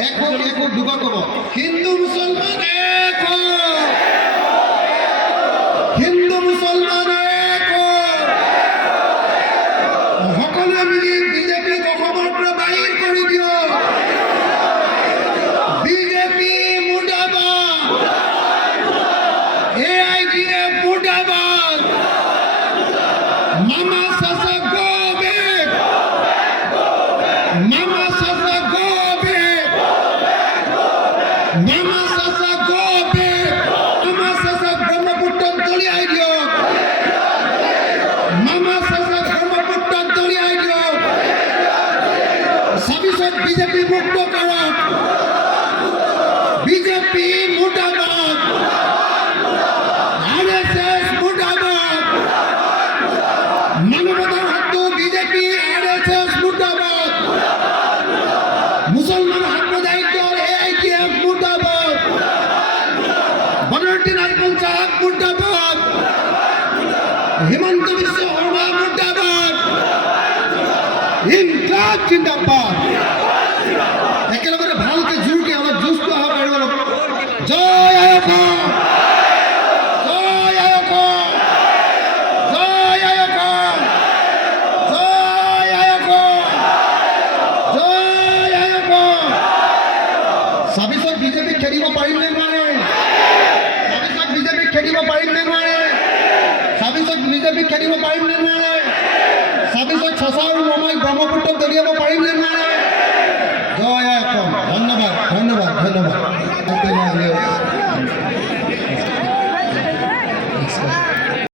এক হোক দুবা কব হিন্দু মুসলমান এক হোক, হিন্দু মুসলমান এক হোক। সকলে মিলি বিজেপিক অসমৰ পৰা বাহিৰ কৰি দিয়ক। বিজেপি মুৰ্দাবাদ, AIDF মুৰ্দাবাদ, মামা চাচা গো বেক, মামা চাচা গো বেক, মামা চাচা গো বেক, মামা চাচা ব্ৰহ্মপুত্ৰত দলিয়াই দিয়ক, মামা চাচা ব্ৰহ্মপুত্ৰত দলিয়াই দিয়ক। 26ত বিজেপি মুক্ত কৰক, বিজেপি মুৰ্দাবাদ, RSS মুৰ্দাবাদ, মানৱতাৰ হাতটো বিজেপি RSS মুৰ্দাবাদ, মুছলমান সাম্প্ৰদায়িক দল AIDF মুৰ্দাবাদ, বদৰুদ্দিন আজমল চাহাব মুৰ্দাবাদ, হিমন্ত বিশ্ব শৰ্মা মুৰ্দাবাদ, ইনকলাব জিন্দাবাদ। একেলগে ভালকে জোৰকে অলপ জোচটো অহা পাৰিব লাগিব। জয় আয়ুষ, জয় আয়ুষ, জয় আয়ুষ, জয় আয়ুষ, জয় আয়ুষ। 26ত বিজেপিক খেদিব পাৰিম নে নোৱাৰে? 26ত বিজেপিক খেদিব পাৰিম নে নোৱাৰে? 26ত বিজেপিক খেদিব পাৰিম নে নোৱাৰে? 26ত চাচা আৰু মামাক ব্ৰহ্মপুত্ৰক দলিয়াব পাৰিম নে নোৱাৰে? জয় আয়ুষ। ধন্যবাদ, ধন্যবাদ, ধন্যবাদ।